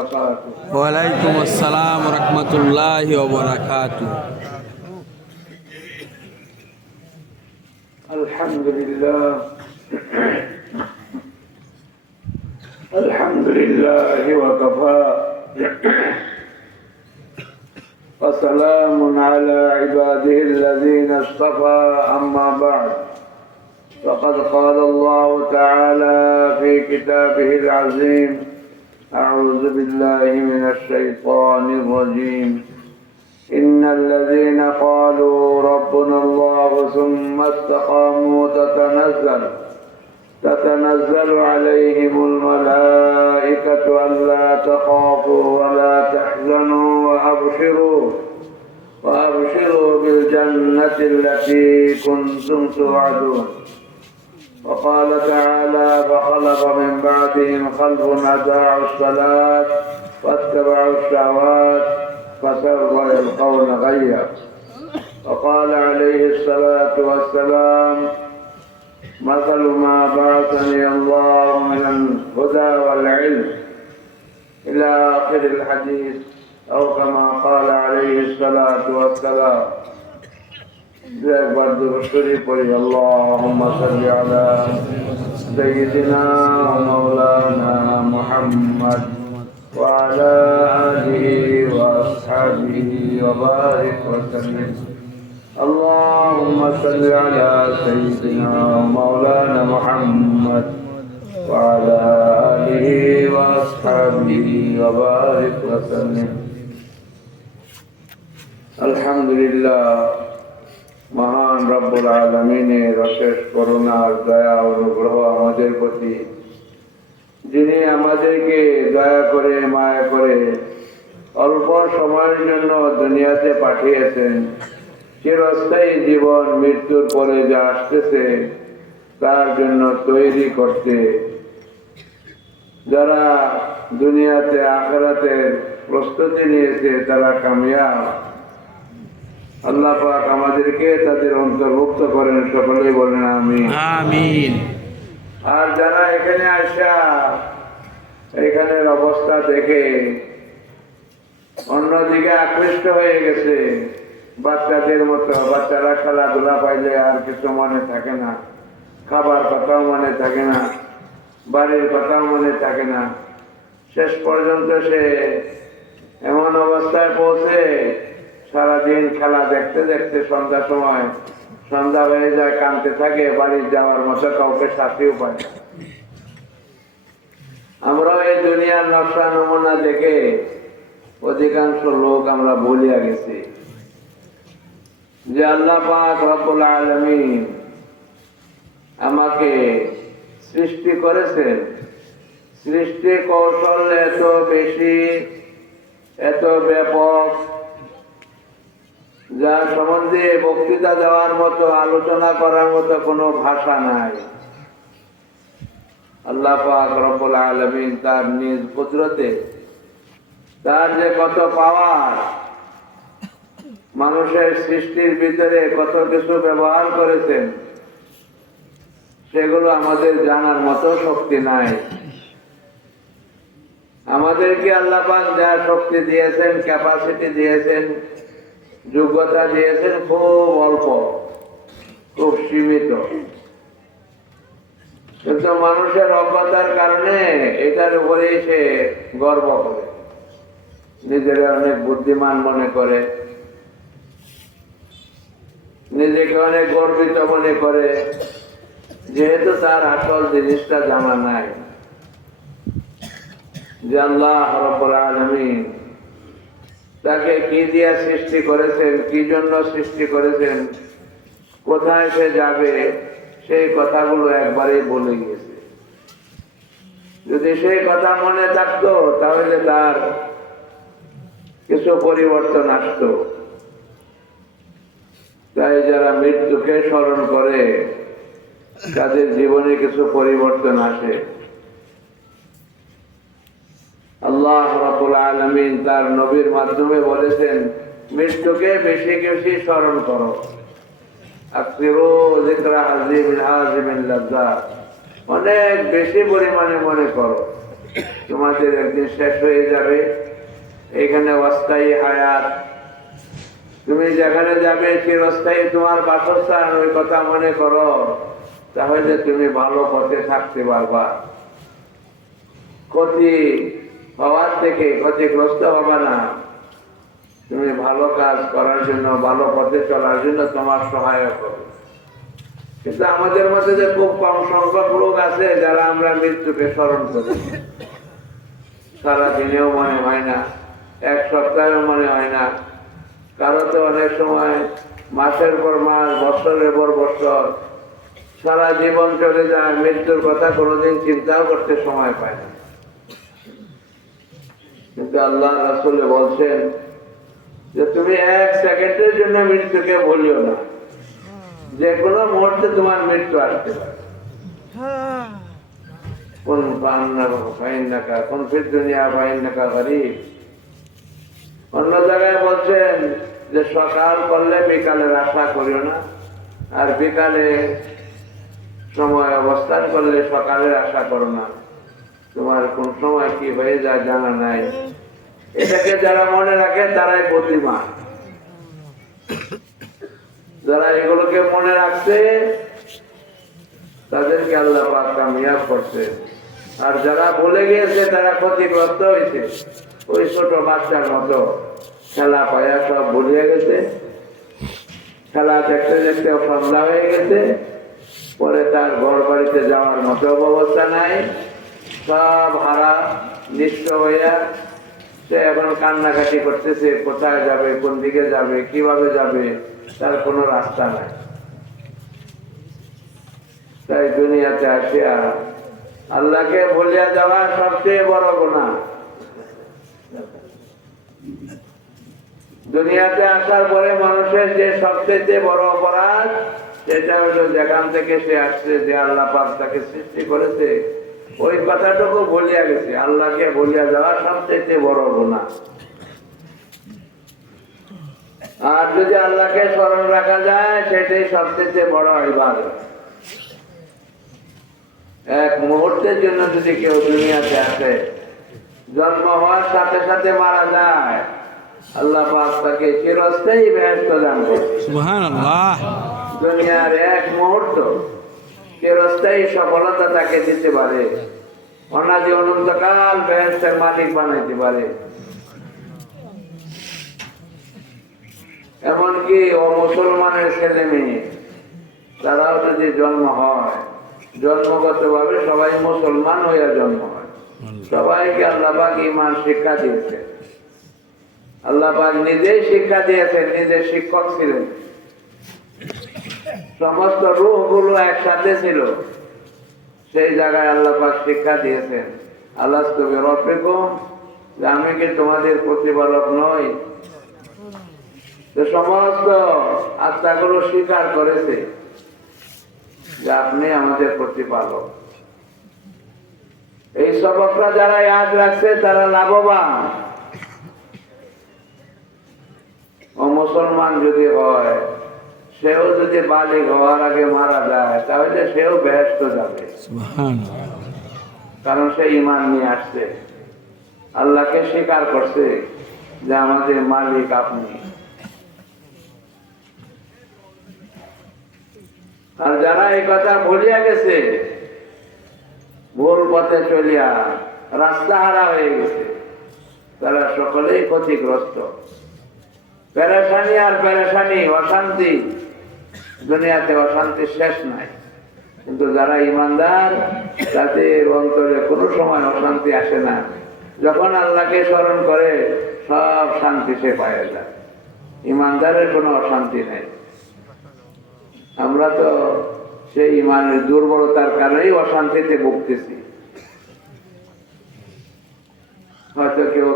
وبركاته. وعليكم السلام ورحمة الله وبركاته. الحمد لله. الحمد لله وكفى. وسلام على عباده الذين اصطفى. أما بعد فقد قال الله تعالى في كتابه العظيم أعوذ بالله من الشيطان الرجيم. إن الذين قالوا ربنا الله ثم استقاموا تتنزل تتنزل عليهم الملائكة ألا تخافوا ولا تحزنوا وأبشروا وأبشروا بالجنة التي كنتم توعدون. وقال تعالى فخلق من بعدهم خلف أداعوا الصلاة واتبعوا الشهوات فسوف يلقون غيا. وقال عليه الصلاة والسلام مثل ما بعثني الله من الهدى والعلم إلى آخر الحديث أو كما قال عليه الصلاة والسلام. একবার দুরুশ্বরী পড়ি اللهم صل على سيدنا ومولانا محمد وعلى آله وأصحابه وبارك وسلم اللهم صل على سيدنا ومولانا محمد وعلى آله وأصحابه وبارك وسلم الحمد لله মহান রব্বুল আলমিনের অশেষ করুণার দয়া অনুগ্রহ আমাদের প্রতি। যিনি আমাদেরকে দয়া করে, মায়া করে অল্প সময়ের জন্য দুনিয়াতে পাঠিয়েছেন, চিরস্থায়ী জীবন, মৃত্যুর পরে যা আসতেছে তার জন্য তৈরি করতে। যারা দুনিয়াতে, আখেরাতের প্রস্তুতি নিয়েছে তারা কামিয়াব। আল্লাহ পাক আমাদেরকে তাদের অন্তর্ভুক্ত করেন সকলেই বলেন আমি আমিন। আর যারা এখানে আসা এখানের অবস্থা দেখে অন্যদিকে আকৃষ্ট হয়ে গেছে। বাচ্চাদের মতো বাচ্চারা খেলাধুলা পাইলে আর কিছু মনে থাকে না। খাবার কথাও মনে থাকে না। বাড়ির কথাও মনে থাকে না। শেষ পর্যন্ত সে এমন অবস্থায় পৌঁছে সারাদিন খেলা দেখতে দেখতে সন্ধ্যা সময় সন্ধ্যা হয়ে যায় কানতে থাকে বাড়ি যাওয়ার মতো কাউকে সাথেও পায় না। আমরা এই দুনিয়ার নকশা নমুনা দেখে অধিকাংশ লোক আমরা বলিয়া গেছি যে আল্লাহ পাক আলমিন আমাকে সৃষ্টি করেছেন সৃষ্টি কৌশল এত বেশি, এত ব্যাপক যার সম্বন্ধে বক্তৃতা দেওয়ার মতো, আলোচনা করার মতো কোনো ভাষা নাই। আল্লাহ পাক রব্বুল আলমিন তার নিজ কুদরতে তার যে কত পাওয়ার, মানুষের সৃষ্টির ভিতরে কত কিছু ব্যবহার করেছেন, সেগুলো আমাদের জানার মতো শক্তি নাই। আমাদেরকে আল্লাহ পাক যা শক্তি দিয়েছেন ক্যাপাসিটি দিয়েছেন যোগ্যতা দিয়েছেন খুব অল্প, খুব সীমিত। কিন্তু মানুষের অজ্ঞতার কারণে এটার উপরেই সে গর্ব করে। নিজের অনেক বুদ্ধিমান মনে করে। নিজেকে অনেক গর্বিত মনে করে। যেহেতু তার আসল জিনিসটা জানা নাই। যে আল্লাহ রব্বুল আলামিন তাকে কি দিয়া সৃষ্টি করেছেন? কি জন্য সৃষ্টি করেছেন? কোথায় সে যাবে? সেই কথাগুলো একবারেই বলে গিয়েছে। যদি সেই কথা মনে থাকতো, তাহলে তার কিছু পরিবর্তন আসতো। তাই যারা মৃত্যুকে স্মরণ করে, তাদের জীবনে কিছু পরিবর্তন আসে। আল্লাহ রাবুল আলমিন তার নবীর মাধ্যমে বলেছেন, মৃত্যুকে বেশি বেশি স্মরণ করো। অনেক বেশি পরিমাণে মনে করো। তোমাদের একদিন শেষ হয়ে যাবে। এখানে অস্থায়ী হায়াত। তুমি যেখানে যাবে চিরস্থায়ী তোমার বাসস্থান, ওই কথা মনে করো। তাহলে তুমি ভালো পথে থাকতে পারবা। ক্ষতি হওয়ার থেকে ক্ষতিগ্রস্ত হবে না। তুমি ভালো কাজ করার জন্য, ভালো পথে চলার জন্য তোমার সহায়ক হবে। কিন্তু আমাদের মধ্যে যে খুব কম সংখ্যক লোক আছে, যারা আমরা মৃত্যুকে স্মরণ করি। সারা দিনেও মনে হয় না, এক সপ্তাহেও মনে হয় না। কারও তো অনেক সময় মাসের পর মাস, বছরের পর বছর, সারা জীবন চলে যায়, মৃত্যুর কথা কোনোদিন চিন্তাও করতে সময় পায় না। কিন্তু আল্লাহ রাসুলে বলছেন যে তুমি এক সেকেন্ডের জন্য মৃত্যুকে বলিও না। যে কোনো মুহূর্তে তোমার মৃত্যু আসতে কোন ফাইনাকা কোন ফির দুনিয়া ফাইনাকা গরিব। অন্য জায়গায় বলছেন যে সকাল করলে বিকালের আশা করিও না, আর বিকালে সময় অবস্থান করলে সকালের আশা করো না। তোমার কোন সময় কি হয়ে যায় জানা নাই। এটাকে যারা মনে রাখে, তারাই প্রতিমা যারা এগুলোকে মনে রাখছে, তাদেরকে আল্লাহ কামিয়াব করছে। আর যারা ভুলে গিয়েছে, তারা ক্ষতিগ্রস্ত হয়েছে। ওই ছোট বাচ্চার মতো খেলা পায়া সব ভুলিয়ে গেছে। খেলা দেখতে দেখতে সন্ধ্যা হয়ে গেছে। পরে তার ঘর বাড়িতে যাওয়ার মতো ব্যবস্থা নাই। সব হারা নিঃস্ব হইয়া সে এখন কান্নাকাটি করতেছে, কোথায় যাবে, কোন দিকে যাবে, কীভাবে যাবে, তার কোনো রাস্তা নাই। তাই দুনিয়াতে আসিয়া আল্লাহকে ভুলিয়া যাওয়া সবচেয়ে বড় গুণা দুনিয়াতে আসার পরে মানুষের যে সবচেয়ে বড় অপরাধ, সেটা হলো যেখান থেকে সে আসছে, যে আল্লাহ পাক তাকে সৃষ্টি করেছে ওই কথাটুকু ভুলিয়া গেছে। আল্লাহকে ভুলিয়া যাওয়া সবচেয়ে বড় গুণা আর যদি আল্লাহকে স্মরণ রাখা যায় সেটাই সবচেয়ে বড় ইবাদত। এক মুহূর্তের জন্য যদি কেউ দুনিয়াতে আসে জন্ম হওয়ার সাথে সাথে মারা যায় আল্লাহ পাক তাকে চিরস্থায়ী ব্যস্ত দান করে সুবহান আল্লাহ দুনিয়ার এক মুহূর্ত সফলতা তাকে দিতে পারে। অনাদি অনন্তকাল মালিক বানাইতে পারে। এমনকি অমুসলমানের ছেলে মেয়ে, তারাও যদি জন্ম হয় জন্মগত ভাবে সবাই মুসলমান হইয়া জন্ম হয়। সবাইকে আল্লাহবাক ইমান শিক্ষা দিয়েছে আল্লাহবাক নিজেই শিক্ষা দিয়েছেন নিজের শিক্ষক ছিলেন। সমস্ত রূহগুলো একসাথে ছিল। সেই জায়গায় আল্লাহবাক শিক্ষা দিয়েছেন। আল্লাহ তুমি রফিকুম যে আমি কি তোমাদের প্রতিপালক নই? সমস্ত আত্মাগুলো স্বীকার করেছে যে আপনি আমাদের প্রতিপালক। এই সবকটা যারা ইয়াদ রাখছে, তারা লাভবান। ও মুসলমান যদি হয় সেও যদি বালিক হওয়ার আগে মারা যায় তাহলে সেও ব্যস্ত যাবে। কারণ সে ইমান নিয়ে আসছে। আল্লাহকে স্বীকার করছে যে আমাদের মালিক আপনি। আর যারা এই কথা ভুলিয়া গেছে ভুল পথে চলিয়া রাস্তা হারা হয়ে গেছে তারা সকলেই ক্ষতিগ্রস্ত। প্যারেশানি আর প্যারেশানি অশান্তি দুনিয়াতে অশান্তি শেষ নাই। কিন্তু যারা ইমানদার, তাদের অন্তরে কোনো সময় অশান্তি আসে না। যখন আল্লাহকে স্মরণ করে, সব শান্তি সে পায় ইমানদারের কোনো অশান্তি নেই। আমরা তো সেই ইমানের দুর্বলতার কারণেই অশান্তিতে ভুগতেছি। হয়তো কেউ